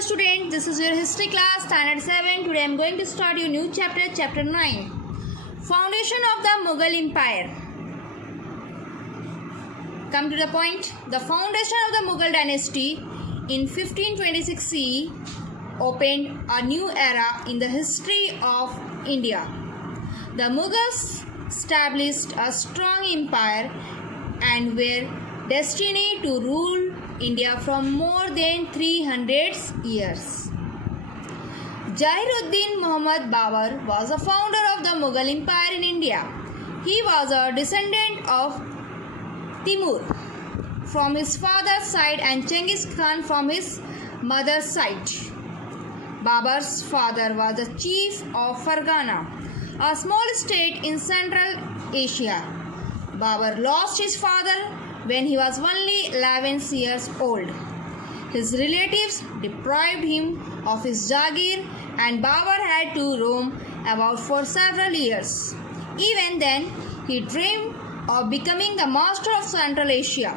Hello students, this is your history class standard 7. Today I am going to start your new chapter, chapter 9. Foundation of the Mughal Empire. Come to the point. The foundation of the Mughal dynasty in 1526 CE opened a new era in the history of India. The Mughals established a strong empire and were destined to rule India from more than 300 years. Jahiruddin Muhammad Babur was the founder of the Mughal Empire in India. He was a descendant of Timur from his father's side and Genghis Khan from his mother's side. Babur's father was the chief of Fargana, a small state in Central Asia. Babur lost his father when he was only 11 years old. His relatives deprived him of his Jagir and Babur had to roam about for several years. Even then, he dreamed of becoming the master of Central Asia.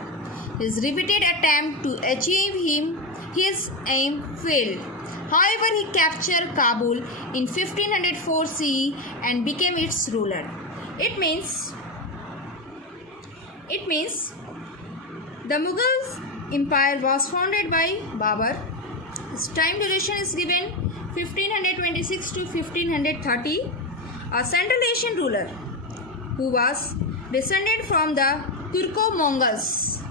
His repeated attempt to achieve his aim failed. However, he captured Kabul in 1504 CE and became its ruler. It means the Mughal Empire was founded by Babur. His time duration is given 1526 to 1530. A Central Asian ruler who was descended from the Turco-Mongols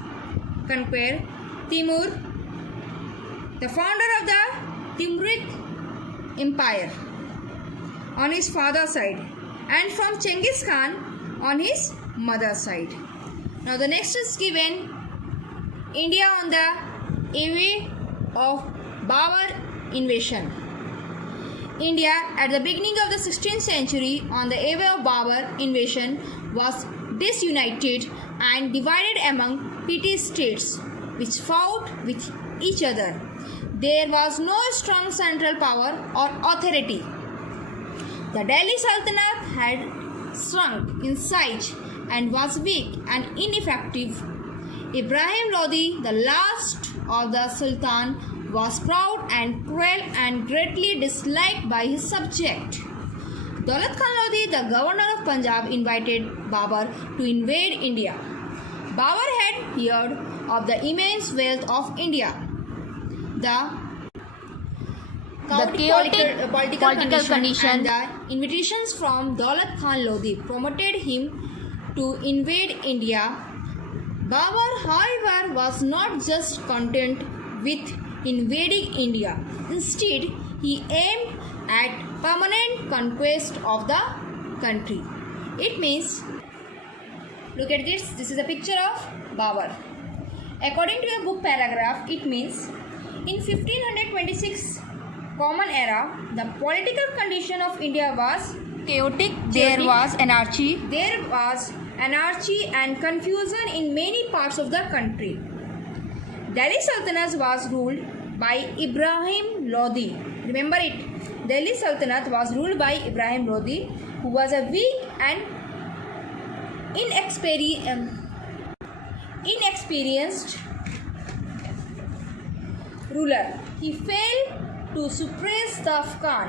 conquered Timur, the founder of the Timurid Empire on his father's side, and from Genghis Khan on his mother's side. Now the next is given India on the eve of Babur invasion. India at the beginning of the 16th century on the eve of Babur invasion was disunited and divided among petty states which fought with each other. There was no strong central power or authority. The Delhi Sultanate had shrunk in size and was weak and ineffective. Ibrahim Lodi, the last of the Sultan, was proud and cruel and greatly disliked by his subjects. Daulat Khan Lodi, the governor of Punjab, invited Babur to invade India. Babur had heard of the immense wealth of India. The chaotic political condition and the invitations from Daulat Khan Lodi promoted him to invade India. Babur, however, was not just content with invading India. Instead, he aimed at permanent conquest of the country. It means, look at this. This is a picture of Babur. According to a book paragraph, it means in 1526 Common Era, the political condition of India was chaotic. There was anarchy and confusion in many parts of the country. Delhi Sultanate was ruled by Ibrahim Lodi. Remember it. Delhi Sultanate was ruled by Ibrahim Lodi, who was a weak and inexperienced ruler. He failed to suppress the Afghan.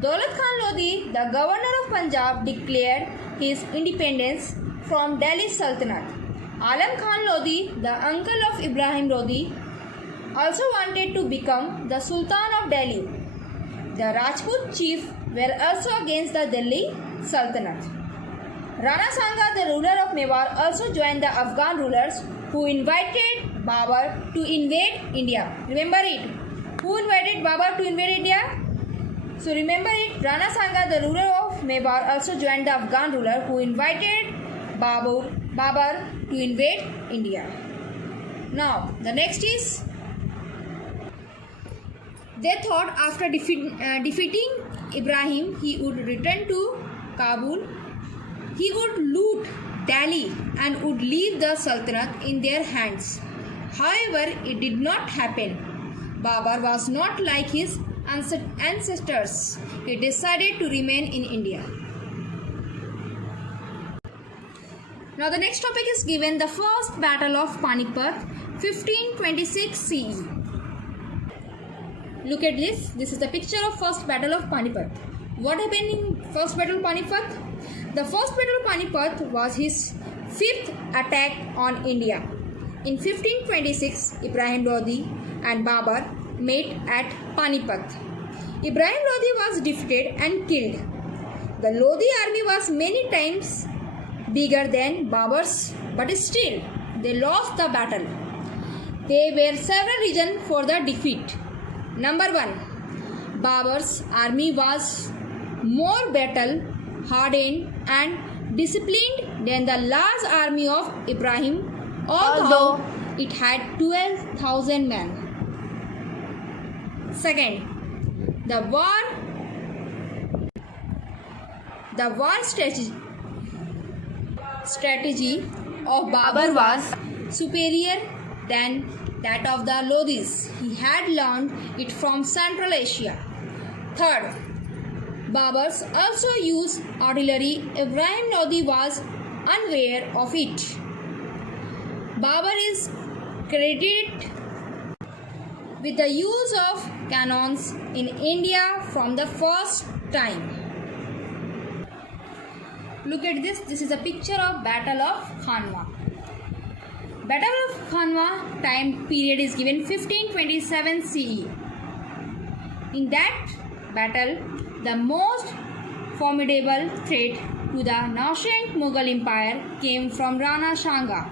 Daulat Khan Lodi, the governor of Punjab, declared his independence from Delhi Sultanate. Alam Khan Lodi, the uncle of Ibrahim Lodi, also wanted to become the Sultan of Delhi. The Rajput chiefs were also against the Delhi Sultanate. Rana Sanga, the ruler of Mewar, also joined the Afghan rulers who invited Babur to invade India. Remember it. Who invited Babur to invade India? So remember it. Rana Sanga, the ruler of Mewar, also joined the Afghan ruler who invited Babur to invade India. Now the next is, they thought after defeating Ibrahim, he would return to Kabul. He would loot Delhi and would leave the Sultanate in their hands. However, it did not happen. Babur was not like his ancestors. He decided to remain in India. Now the next topic is given, the first battle of Panipat, 1526 CE. Look at this. This is the picture of first battle of Panipat. What happened in first battle of Panipat? The first battle of Panipat was his fifth attack on India. In 1526, Ibrahim Lodi and Babar met at Panipat. Ibrahim Lodi was defeated and killed. The Lodi army was many times bigger than Babar's, but still they lost the battle. There were several reasons for the defeat. Number 1. Babar's army was more battle hardened and disciplined than the large army of Ibrahim, although it had 12,000 men. Second, the war strategy of Babar was superior than that of the Lodis. He had learned it from Central Asia. Third, Babars also used artillery. Ibrahim Lodi was unaware of it. Babar is credited with the use of cannons in India from the first time. Look at this. This is a picture of Battle of Khanwa. Battle of Khanwa time period is given 1527 CE. In that battle, the most formidable threat to the nascent Mughal Empire came from Rana Sanga,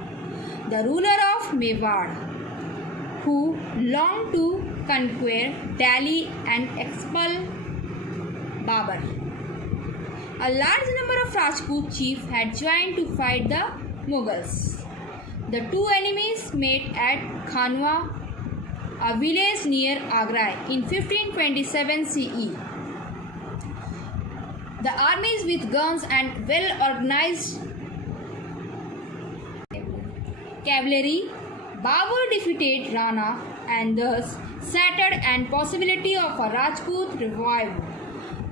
the ruler of Mewar, who longed to conquer Delhi and expel Babar. A large number of Rajput chiefs had joined to fight the Mughals. The two enemies met at Khanwa, a village near Agra, in 1527 CE. The armies with guns and well-organized cavalry, Babur defeated Rana and thus shattered and possibility of a Rajput revival.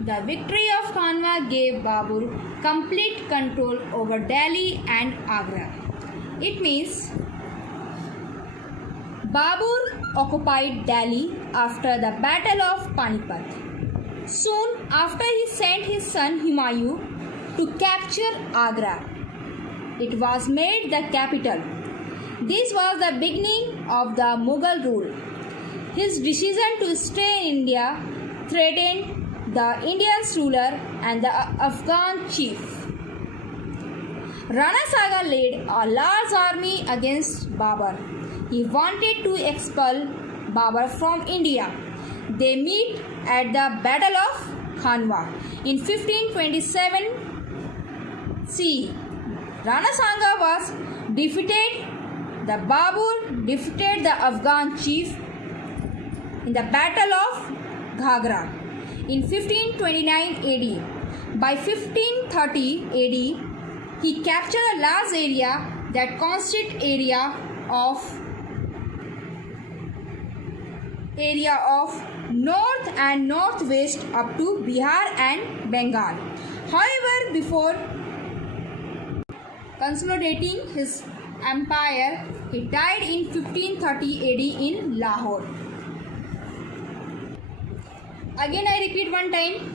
The victory of Khanwa gave Babur complete control over Delhi and Agra. It means Babur occupied Delhi after the Battle of Panipat. Soon after, he sent his son Humayun to capture Agra. It was made the capital. This was the beginning of the Mughal rule. His decision to stay in India threatened the Indian ruler and the Afghan chief. Rana Sanga led a large army against Babar. He wanted to expel Babar from India. They met at the Battle of Khanwa in 1527 CE. Rana Sanga was defeated. The Babur defeated the Afghan chief in the Battle of Ghagra in 1529 AD. By 1530 AD, he captured a large area that constituted area of north and northwest up to Bihar and Bengal. However, before consolidating his empire, he died in 1530 AD in Lahore. Again, I repeat one time.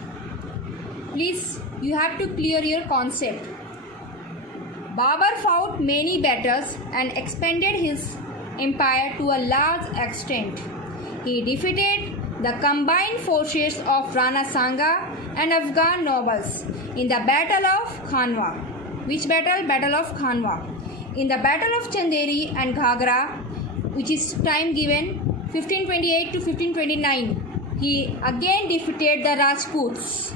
Please, you have to clear your concept. Babar fought many battles and expanded his empire to a large extent. He defeated the combined forces of Rana Sanga and Afghan nobles in the Battle of Khanwa. Which battle? Battle of Khanwa. In the Battle of Chanderi and Ghagra, which is time given 1528 to 1529, he again defeated the Rajputs.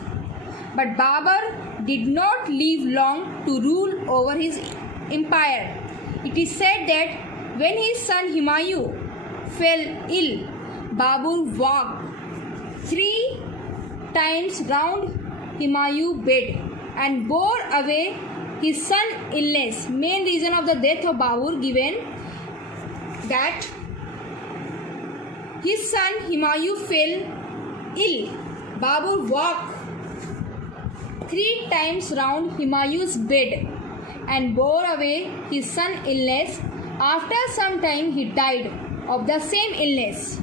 But Babar did not live long to rule over his empire. It is said that when his son Humayun fell ill, Babur walked 3 times round Humayun's bed and bore away his son's illness. Main reason of the death of Babur given that his son Humayun fell ill. Babur walked 3 times round Humayun's bed and bore away his son's illness. After some time, he died of the same illness.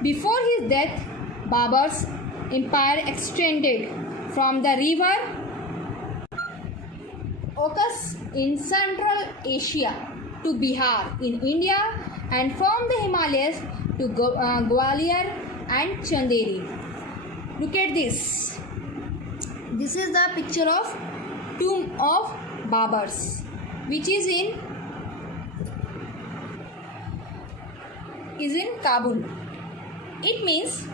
Before his death, Babur's empire extended from the river Oxus in Central Asia to Bihar in India and from the Himalayas to Gwalior and Chanderi. Look at this. This is the picture of tomb of Babur's, which is in Kabul. It means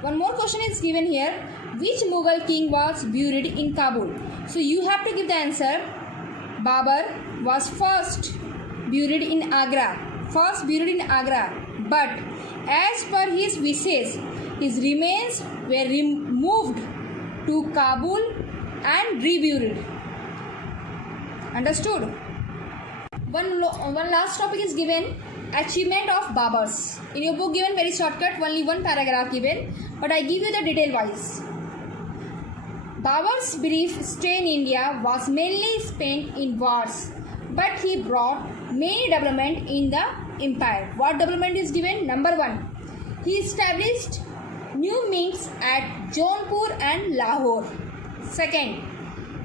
one more question is given here. Which Mughal king was buried in Kabul? So you have to give the answer. Babur was first buried in Agra. But as per his wishes, his remains were removed to Kabul and reburied. Understood? One last topic is given. Achievement of Babur's. In your book given very shortcut, only one paragraph given, but I give you the detail wise. Babur's brief stay in India was mainly spent in wars, but he brought many development in the empire. What development is given? Number 1, he established new mints at Jaunpur and Lahore. Second,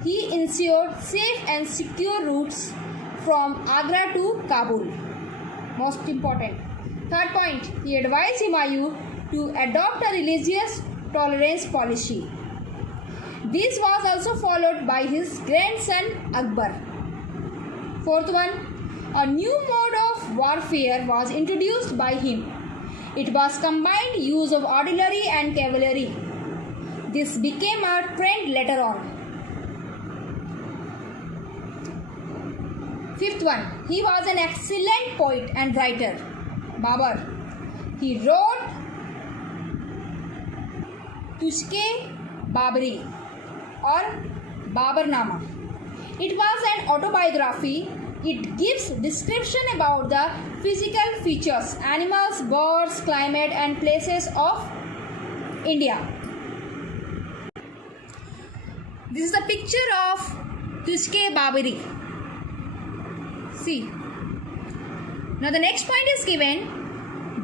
he ensured safe and secure routes from Agra to Kabul. Most important. Third point, he advised Humayun to adopt a religious tolerance policy. This was also followed by his grandson Akbar. Fourth one, a new mode of warfare was introduced by him. It was combined use of artillery and cavalry. This became a trend later on. Fifth one, he was an excellent poet and writer. Babur. He wrote Tushke Babri or Baburnama. It was an autobiography. It gives description about the physical features, animals, birds, climate and places of India. This is the picture of Tushke Babri. See. Now the next point is given.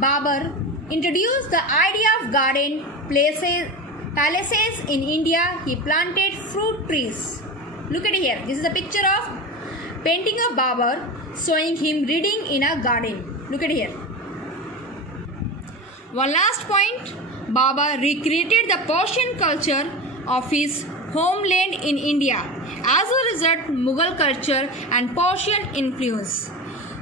Babur introduced the idea of garden palaces in India. He planted fruit trees. Look at here. This is a picture of painting of Babur showing him reading in a garden. Look at here. One last point. Babur recreated the Persian culture of his homeland in India. As a result, Mughal culture and Persian influence.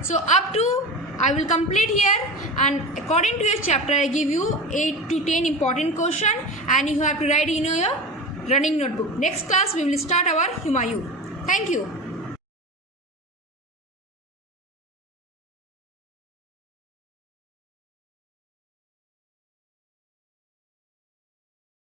So up to I will complete here, and according to your chapter I give you 8 to 10 important questions and you have to write in your running notebook. Next class we will start our Humayun. Thank you.